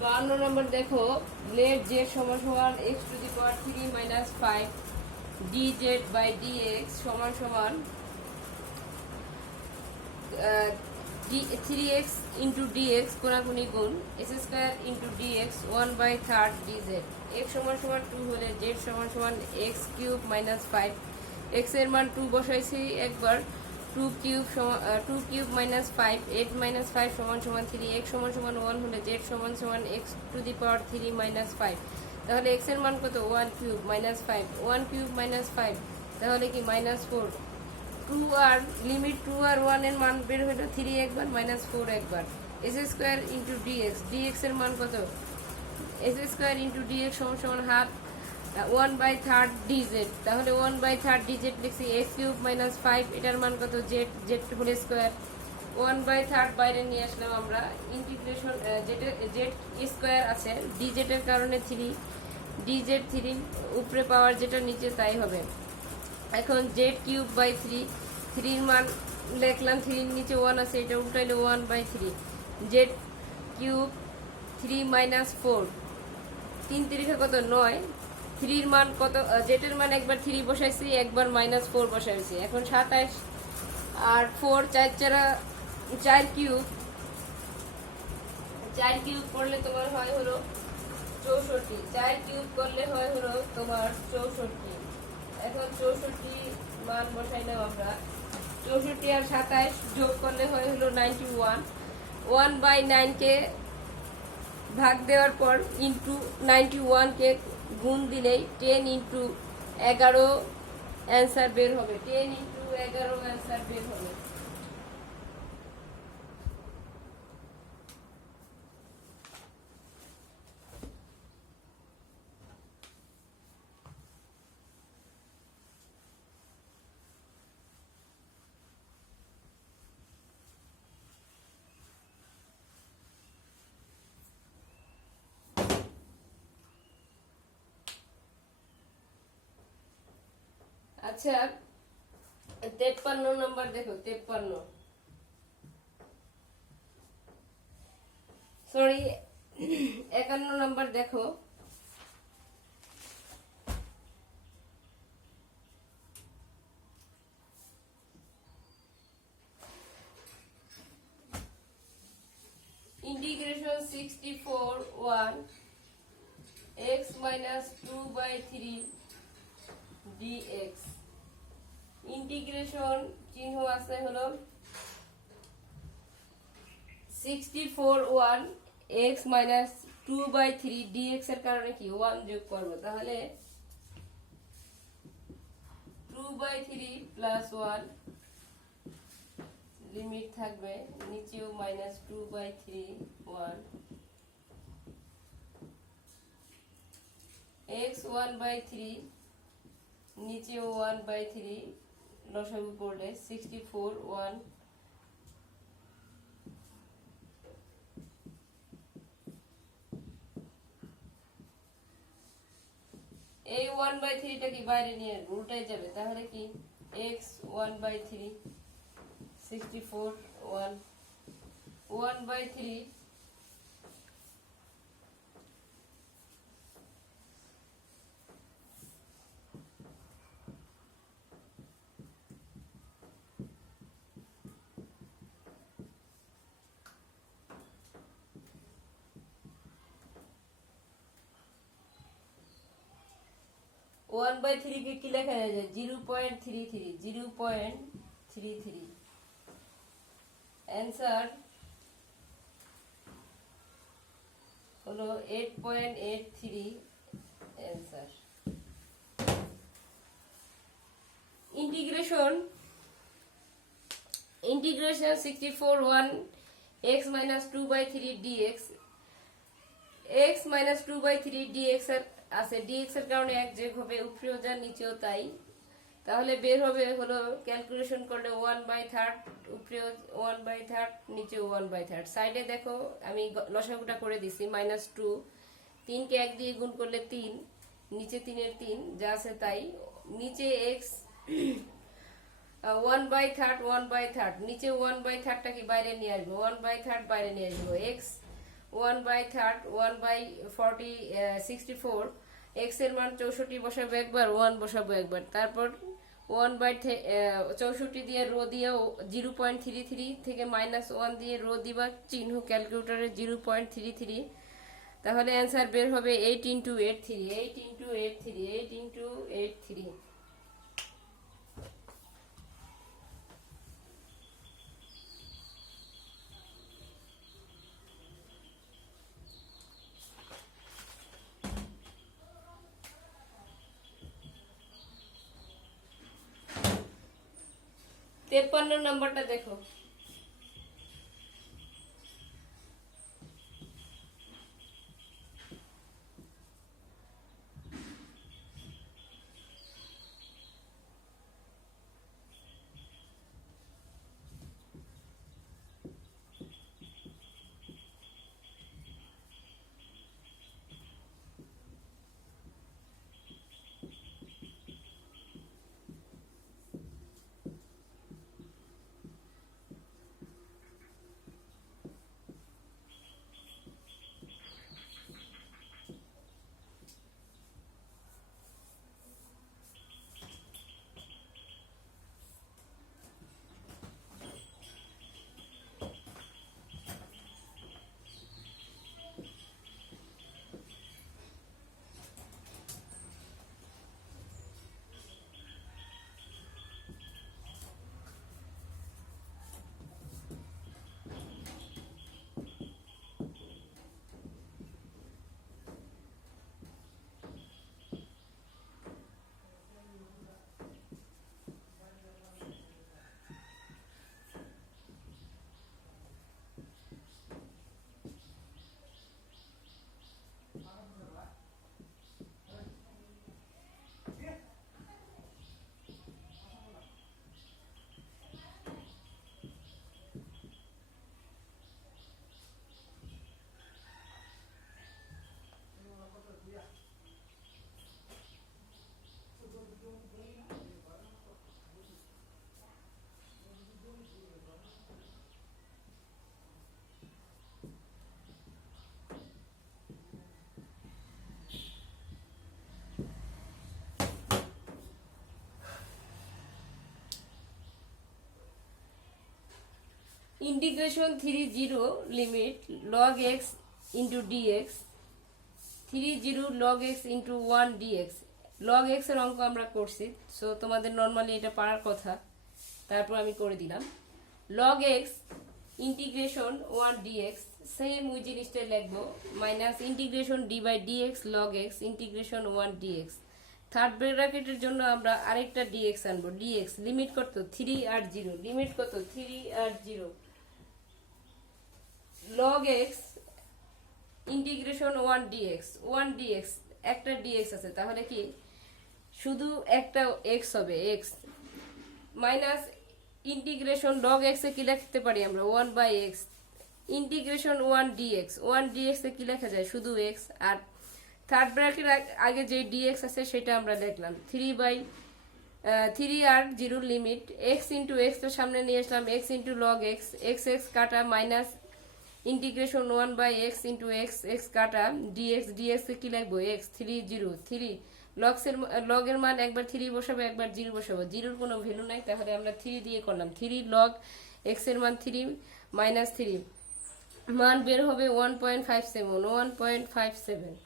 52 নম্বর দেখো, late z সমান সমান x to the power 3 minus 5 dz by dx সমান সমান 3x ইন্টু dx কোনাকুনি গুণ s square into dx 1/3 dz। x সমান সমান 2 হলে z সমান সমান x কিউব মাইনাস 5। x এর মান 2 বসাইছি একবার, 2 কিউব মাইনাস 5, 8 মাইনাস 5 সমান সমান 3। x সমান সমান 1 হলে z সমান সমান x two the power 3 minus 5। তাহলে x এর মান কত? 1 কিউব মাইনাস 5, 1 কিউব মাইনাস 5 তাহলে কি মাইনাস 4। 2 আর লিমিট 2 আর 1 এর মান বের হলো 3 একবার মাইনাস 4 একবার। s square into dx, dx এর মান কত? s স্কয়ার ইন্টু dx সমান সমান হাফ 1/3 dz। তাহলে 1/3 dz লিখছি, x কিউব মাইনাস 5 এটার মান কত? z, z হোল স্কয়ার 1/3 বাইরে নিয়ে আসলাম আমরা। ইন্টিগ্রেশন z স্কয়ার আছে, dz এর কারণে 3, dz 3 উপরে পাওয়ার যেটা নিচে তাই হবে। এখন z কিউব বাই 3, 3 এর মান লিখলাম, 3 এর নিচে 1 আছে, এটা উল্টাইলে 1/3 z কিউব 3 মাইনাস 4, 3 3 কত? 9। 3 এর মান কত? z এর মান একবার 3 বসাইছি, একবার মাইনাস 4 বসাইছি। এখন 27 আর 4 4 কিউব, 4 কিউব করলে তোমার হয় হলো 64, 4 কিউব করলে হয় হলো তোমার 64। এখন 64 মান বসাইলাম আমরা, 64 আর 27 যোগ করলে হয় হলো 91। 1/9 কে ভাগ দেওয়ার পর ইন্টু 91 কে গুণ দিলেই 10 ইন্টু 11 অ্যান্সার বের হবে, 10 ইন্টু 11 অ্যান্সার বের হবে। আচ্ছা, 53 নম্বর দেখো, 53 সরি 51 নম্বর দেখো। Integration 64 x minus 2/3 dx। Integration চিহ্ন আছে হলো 64 x minus 2/3 dx এর কারণে কি 1 যোগ করব, তাহলে 2/3 প্লাস 1 লিমিট থাকবে, নিচেও মাইনাস 2/3 1 x 1/3 নিচেও 1/3 লসাগু করলে 64 1 এই 1/3 টা কি বাইরে নিয়ে উল্টাই যাবে, তাহলে কি x 1/3 64 1 1/3 1/3 কে কি লেখা যায়? 0.33 0.33 অ্যান্সার হলো 8.83 answer. Integration 64 1 x minus 2/3 dx, x minus 2/3 dx এর আছে, dx এর কারণে এক যোগ হবে, উপরেও যা নিচেও তাই। তাহলে বের হবে হলো ক্যালকুলেশন করলে 1/3, উপরেও 1/3 নিচেও 1/3। সাইডে দেখো আমি লসাগুটা করে দিছি, -2, 3 কে 1 দিয়ে গুণ করলে 3, নিচে 3 এর 3 যা আছে তাই। নিচে x 1/3 নিচে 1/3 টা কি বাইরে নিয়ে আসবো, 1/3 বাইরে নিয়ে আসবো, x 1/3 1/64 x এর মান 64 বসাবো একবার, 1 বসাবো একবার, তারপর 1/64 দিয়ে রো দিয়ে 0.33 থেকে -1 দিয়ে রো দিবা, চিহ্ন ক্যালকুলেটরে 0.33, তাহলে অ্যান্সার বের হবে 8 × 83 8 × 83 8 × 83। তেপ্পান্ন নম্বরটা দেখো। Integration 30 limit log x into dx 30 log x into 1 dx। log x এর অঙ্ক আমরা করছি, সো তোমাদের নর্মালি এটা পারার কথা, তারপর আমি করে দিলাম। log x integration 1 dx, same ওই জিনিসটা লিখবো, minus integration d by dx log x integration 1 dx। Third ব্র্যাকেটের জন্য আমরা আরেকটা dx আনবো, dx লিমিট কত 3 আর 0, লিমিট কত 3 আর 0 log x integration 1 dx 1 dx, একটা dx আছে, তাহলে কি শুধু একটা x হবে, x minus integration log x এ কি লিখতে পারি আমরা 1/x ইন্টিগ্রেশন 1 dx 1 dx এ কি লেখা যায় শুধু x, আর থার্ড ব্র্যাকেট আগে যে dx আছে সেটা আমরা লিখলাম 3 আর 0 লিমিট x ইন্টু x এর সামনে নিয়ে আসলাম, x into log x x x কাটা minus integration 1/x into x x কাটা dx dx এ কি লিখবো x 3 log এর মান একবার 3 বসাবো একবার 0 বসাবো, 0 কোনো ভ্যালু নাই, তাহলে আমরা 3 দিয়ে করলাম, 3 log x এর মান 3 মাইনাস 3 মান বের হবে 1.57।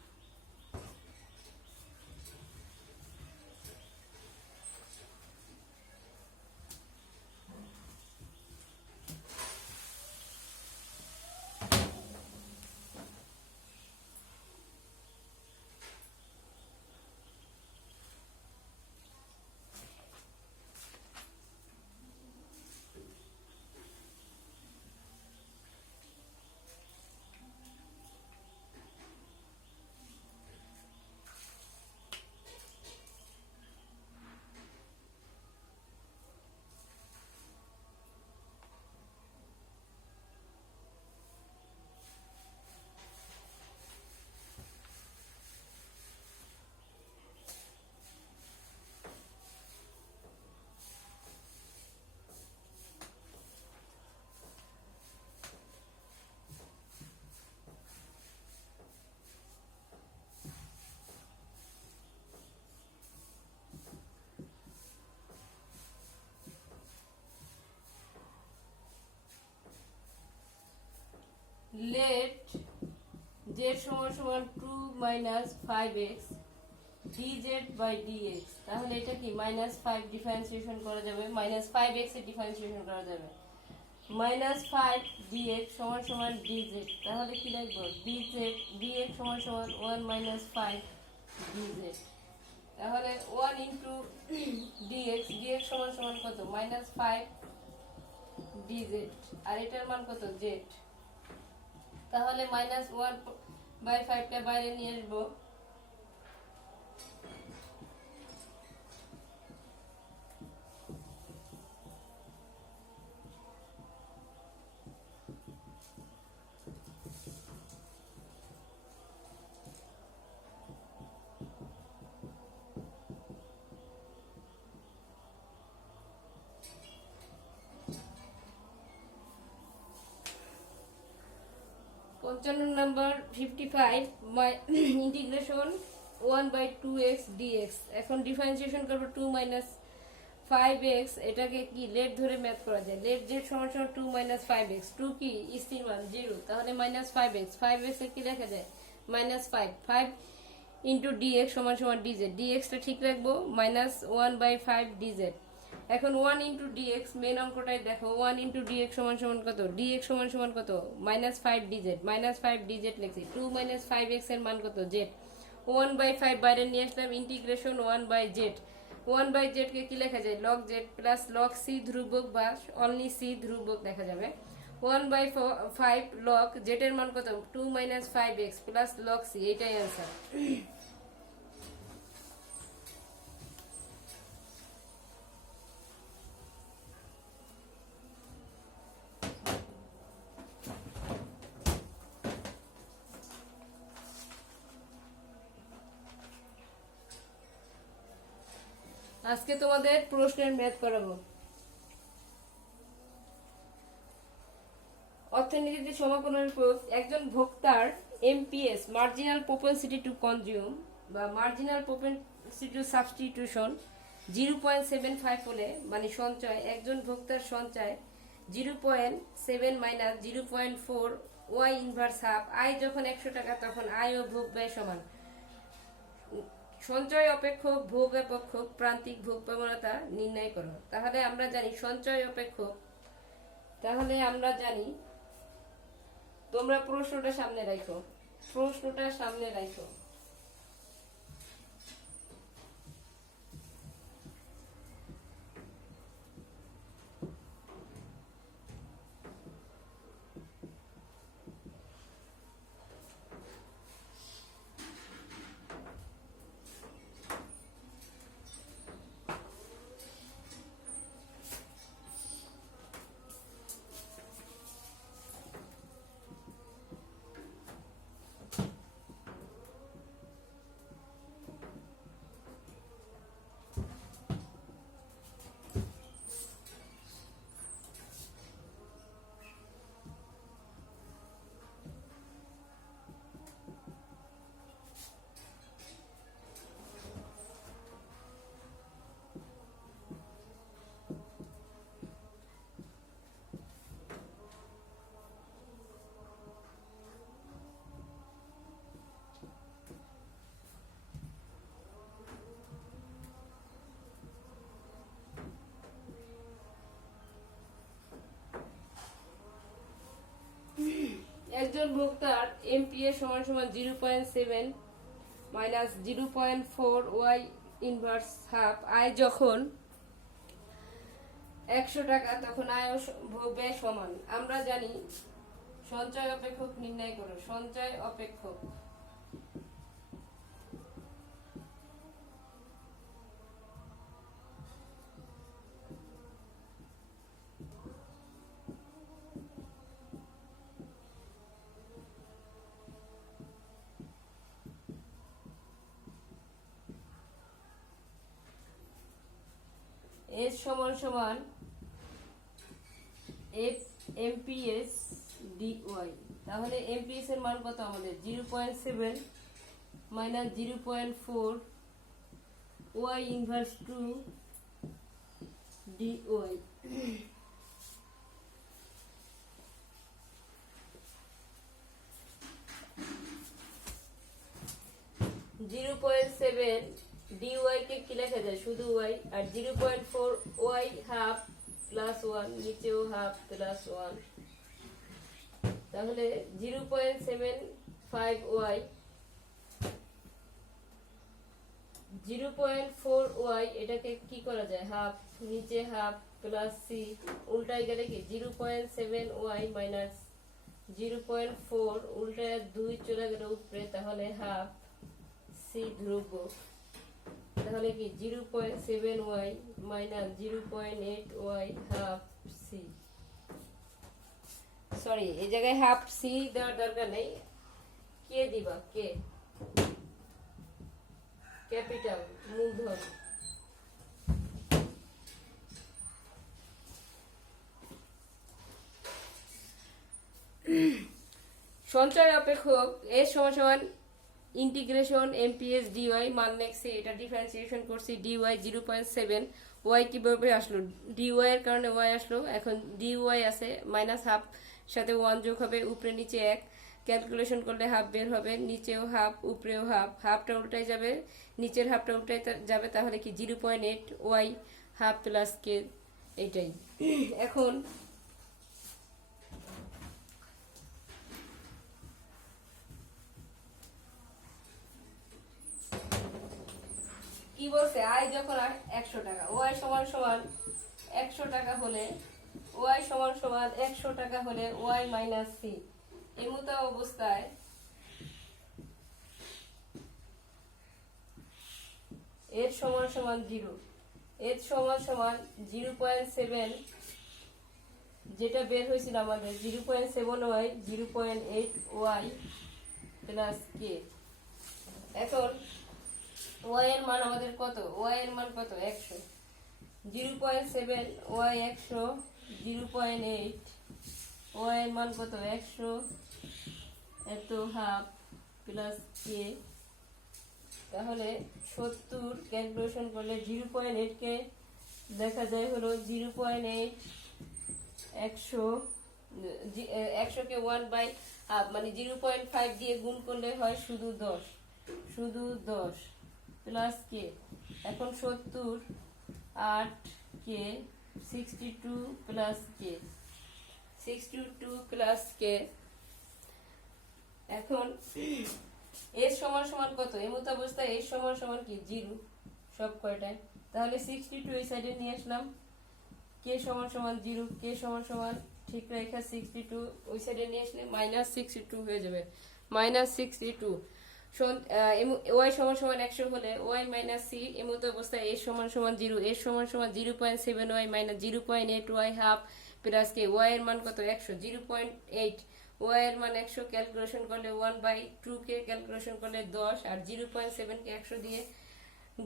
লেট জেড সমান সমান 2 minus 5x dz by dx, তাহলে এটা কি -5 ডিফারেন্সিয়েশন করা যাবে, -5x এর ডিফারেন্সিয়েশন করা যাবে, -5 dx সমান সমান dz, তাহলে কি লিখব dz dx সমান সমান 1 - 5 dz, তাহলে 1 ইনটু dx dx সমান সমান কত -5 dz, আর এটার মান কত z, তাহলে -1/5 টা বাইরে নিয়ে আসবো, নাম্বার 55 ইন্টিগ্রেশন 1/2x dx, এখন ডিফারেন্সিয়েশন করব 2 - 5x, এটাকে কি লেট ধরে ম্যাথ করা যায়, লেট z সমান সমান 2 - 5x, 2 কি স্থির মান 0, তাহলে -5x, 5x এর কি লেখা যায় -5, 5 ইনটু dx সমান সমান dz, dx টা ঠিক রাখবো -1/5 dz, এখন 1 ইনটু dx মেন অঙ্কটাই দেখো, 1 ইনটু dx সমান সমান কত, dx সমান সমান কত -5 dz, -5 dz লিখছি, 2 - 5x এর মান কত z, 1/5 বাইরে নিয়ে আসলাম, ইন্টিগ্রেশন 1/z, 1/z কে কি লেখা যায় log z plus log c ধ্রুবক বা অনলি c ধ্রুবক দেখা যাবে, 1/5 log z এর মান কত 2 - 5x প্লাস log c, এটাই आंसर। আজকে তোমাদের প্রশ্নের ম্যাথ করাবো। অর্থনীতিতে সমাকলনের প্রয়োগ, একজন ভোক্তার এমপিএস মার্জিনাল প্রপেনসিটি টু কনজিউম বা মার্জিনাল প্রপেনসিটি টু সাবস্টিটিউশন 0.75 হলে মানে সঞ্চয়, একজন ভোক্তার সঞ্চয় 0.7 মাইনাস 0.4 ওয়াই ইনভার্স হাফ, আয় যখন 100 টাকা তখন আয় ও ভোগ ব্যয় সমান, সঞ্চয় অপেক্ষক ভোগ অপেক্ষক প্রান্তিক ভোগ প্রবণতা নির্ণয় করো, তাহলে আমরা জানি সঞ্চয় অপেক্ষক, তাহলে আমরা জানি, তোমরা প্রশ্নটা সামনে রাখো, প্রশ্নটা সামনে রাখো, একজন ভোক্তার এমপিএস সমান সমান 0.7 মাইনাস 0.4 ওয়াই ইনভার্স হাফ, আয় যখন 100 টাকা তখন আয় ও ভোগ ব্যয় সমান, আমরা জানি সঞ্চয় অপেক্ষক নির্ণয় করো, সঞ্চয় অপেক্ষক, এস সমান সমান এফ এমপিএস ডিওয়াই, তাহলে এমপিএস এর মান কত আমাদের 0.7 minus 0.4 y inverse 2 d y, 0.7 dy কে কি লেখা যায় শুধু y, আর 0.4 y হাফ প্লাস 1, নিচেও হাফ প্লাস 1, তাহলে 0.75 y 0.4 y এটাকে কি করা যায়, হাফ নিচে হাফ প্লাস সি, উল্টাই গেলে কি 0.7 y মাইনাস 0.4 উল্টায় 2 চলে গেল উপরে, তাহলে হাফ সি ধ্রুব, তাহলে কি 0.7 y minus 0.8 y half c. Sorry, এই জায়গায় হাফ সি দেওয়ার দরকার নেই, কে দিবা, কে ক্যাপিটাল মূলধন। সঞ্চয় অপেক্ষক এর সমান সমান ইন্টিগ্রেশন এমপিএস ডিওয়াই মান নেক্সে এটা ডিফারেন্সিয়েশন করছি, ডিওয়াই 0.7 ওয়াই কিভাবে আসলো, ডিওয়াই এর কারণে ওয়াই আসলো, এখন ডিওয়াই আছে মাইনাস হাফ সাথে 1 যোগ হবে, উপরে নিচে 1, ক্যালকুলেশন করলে হাফ বের হবে, নিচেও হাফ উপরেও হাফ, হাফটা উল্টাই যাবে, নিচের হাফটা উল্টাই যাবে, তাহলে কি 0.8 ওয়াই হাফ প্লাস কে, এইটাই। এখন কি বলছে, আয় যখন 100 টাকা, ওয়াই সমান সমান 100 টাকা হলে, ওয়াই সমান সমান 100 টাকা হলে ওয়াই মাইনাস সি, এমত অবস্থায় এর সমান সমান 0, এর সমান সমান 0.7 যেটা বের হয়েছিল আমাদের 0.7 ওয়াই 0.8 ওয়াই প্লাস কে। এখন ওয়াই এর মান আমাদের কত, ওয়াই এর মান কত 100, 0.7 ওয়াই 100, 0.8 ওয়াই এর মান কত 100, এত হাফ প্লাস কে, তাহলে 70 ক্যালকুলেশন করলে 0.8 কে দেখা যায় হলো 0.8, 100 কে 1 বাই হাফ মানে 0.5 দিয়ে গুণ করলে হয় শুধু 10, শুধু 10 প্লাস কে, এখন 70 8 কে 62 প্লাস কে, 62 প্লাস কে। এখন এর সমান সমান কত, এমত অবস্থায় এর সমান সমান কি 0 সব কয়টায়, তাহলে 62 এই সাইডে নিয়ে আসলাম, কে সমান সমান 0, কে সমান সমান ঠিক রেখা 62 ওই সাইডে নিয়ে আসলে মাইনাস 62 হয়ে যাবে, মাইনাস 62। ওয়াই সমান সমান 100 হলে ওয়াই মাইনাস সি, এমত অবস্থায় এর সমান সমান 0, এর সমান সমান 0.7 Y minus 0.8 Y half plus K, Y এর মান কত 100, 0.8 ওয়াই এর মান 100 ক্যালকুলেশন করলে 1/2 কে ক্যালকুলেশন করলে 10, আর 0.7 কে 100 দিয়ে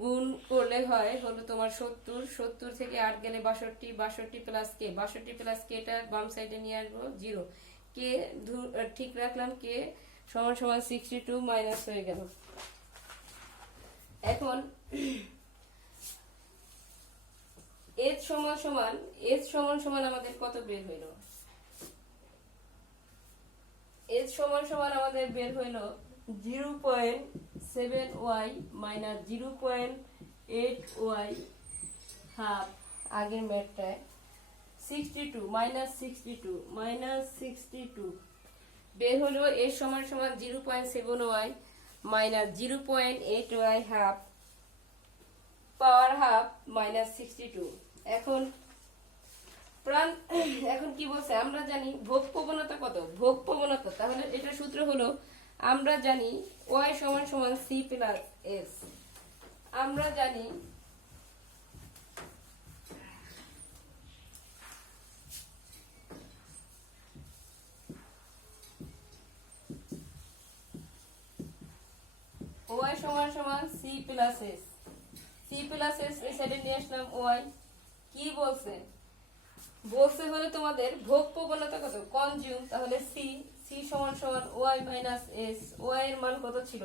গুণ করলে হয় হলো তোমার 70, 70 থেকে 8 গেলে 62, 62 প্লাস কে, 62 প্লাস কে টা বাম সাইডে নিয়ে আসবো 0, কে ঠিক রাখলাম, কে সমান সমান 62 মাইনাস হয়ে গেল। এখন এর সমান সমান আমাদের কত বের হইল, এর সমান সমান আমাদের বের হইল 0.7 ওয়াই মাইনাস 0.8 ওয়াই হাফ, আগের ম্যাথটায় 62 মাইনাস 62 বের হলো, এর সমান সমান 0.7 Y minus 0.8 Y half power half minus 62। এখন এখন কি বলছে, আমরা জানি ভোগ প্রবণতা কত, ভোগ প্রবণতা, তাহলে এটা সূত্র হলো আমরা জানি ওয়াই সমান সমান সি প্লাস এস, আমরা জানি ওয়াই সমান সমান C plus S, C plus s এই সাইডে নিয়ে আসলাম ওয়াই, কি বলছে, বলছে হলে তোমাদের ভোগ প্রবণতা কত কনজিউম, তাহলে সি, সি সমান সমান ওয়াই মাইনাস এস, ওয়াই এর মান কত ছিল,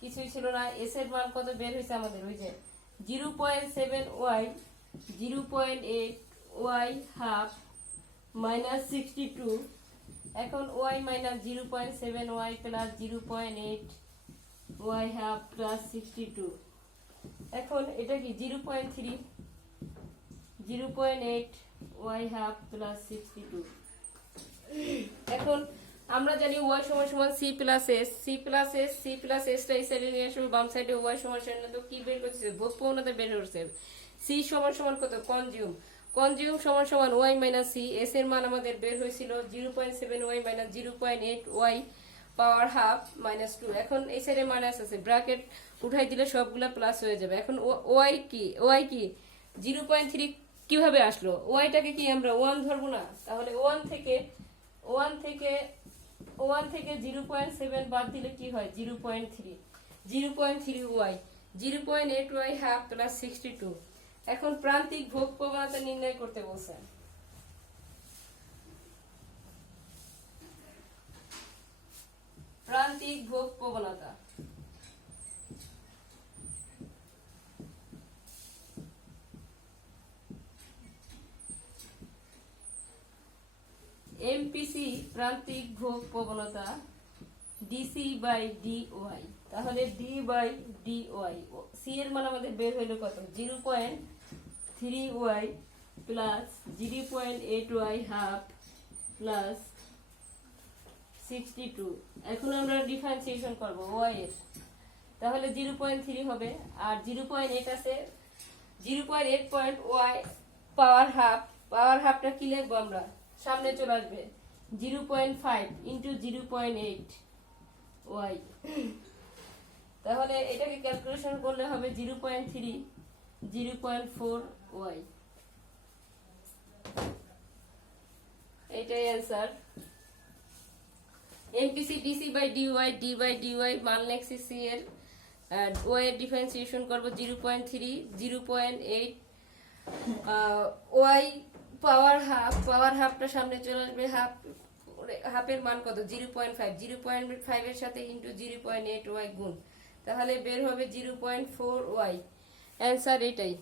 কিছুই ছিল না, এস এর মান কত বের হয়েছে আমাদের, ওই যে 0.7 ওয়াই 0.8 ওয়াই হাফ মাইনাস 62, এখন y minus 0.7 y plus 0.8 Y half plus 62। এখন এটা কি 0.3, 0.8 ওয়াই হাফ প্লাস 62। এখন আমরা জানি ওয়াই সমান সমান C plus S, C plus S, C plus এসটা এই সাইডে নিয়ে আসবে, বাম সাইডে ওয়াই সমান সমান, তো কি বের করতেছে? ভোগ প্রবণতা বের করছে। সি সমান সমান কত? কনজিউম। কনজিউম সমান সমান ওয়াই মাইনাস সি। এস এর মান আমাদের বের হয়েছিল 0.7 Y minus 0.8 y power half minus 2। এখন এই সাইডে মাইনাস আছে, ব্র্যাকেট উঠাই দিলে সবগুলা প্লাস হয়ে যাবে। এখন ওয়াই কি? ওয়াই কি 0.3 কিভাবে আসলো? ওয়াইটাকে কি আমরা 1 ধরবো না? তাহলে 1 থেকে 0.7 বাদ দিলে কি হয়? 0.3, 0.3 ওয়াই, 0.8 ওয়াই হাফ প্লাস 62। এখন প্রান্তিক ভোগ প্রবণতা নির্ণয় করতে বলছেন। প্রান্তিক ভোগ প্রবণতা এমপিসি, প্রান্তিক ভোগ প্রবণতা ডিসি বাই ডি ওয়াই। তাহলে d by d y, c এর মান আমাদের বের হইলো কত? 0.3 y plus 0.8 Y half plus 62। এখন আমরা ডিফারেন্সিয়েশন করব ওয়াই এর, তাহলে 0.3 হবে, আর 0.8 আছে, 0.8 পয়েন্ট ওয়াই পাওয়ার হাফ। পাওয়ার হাফটা কি লিখবো আমরা? সামনে চলে আসবে, 0.5 ইন্টু 0.8 ওয়াই। তাহলে এটাকে ক্যালকুলেশন করলে হবে 0.3, 0.4 ওয়াই। এটাই answer. MPC d c by d y, d by d y মান লেখছি সি এর, ওয়াই এর ডিফারেন্সিয়েশন করব 0.3, 0.8 ওয়াই পাওয়ার হাফ। পাওয়ার হাফটা সামনে চলে আসবে, হাফের মান কত? 0.5, 0.5 এর সাথে ইন্টু 0.8 ওয়াই গুণ, তাহলে বের হবে 0.4 ওয়াই। অ্যান্সার এটাই।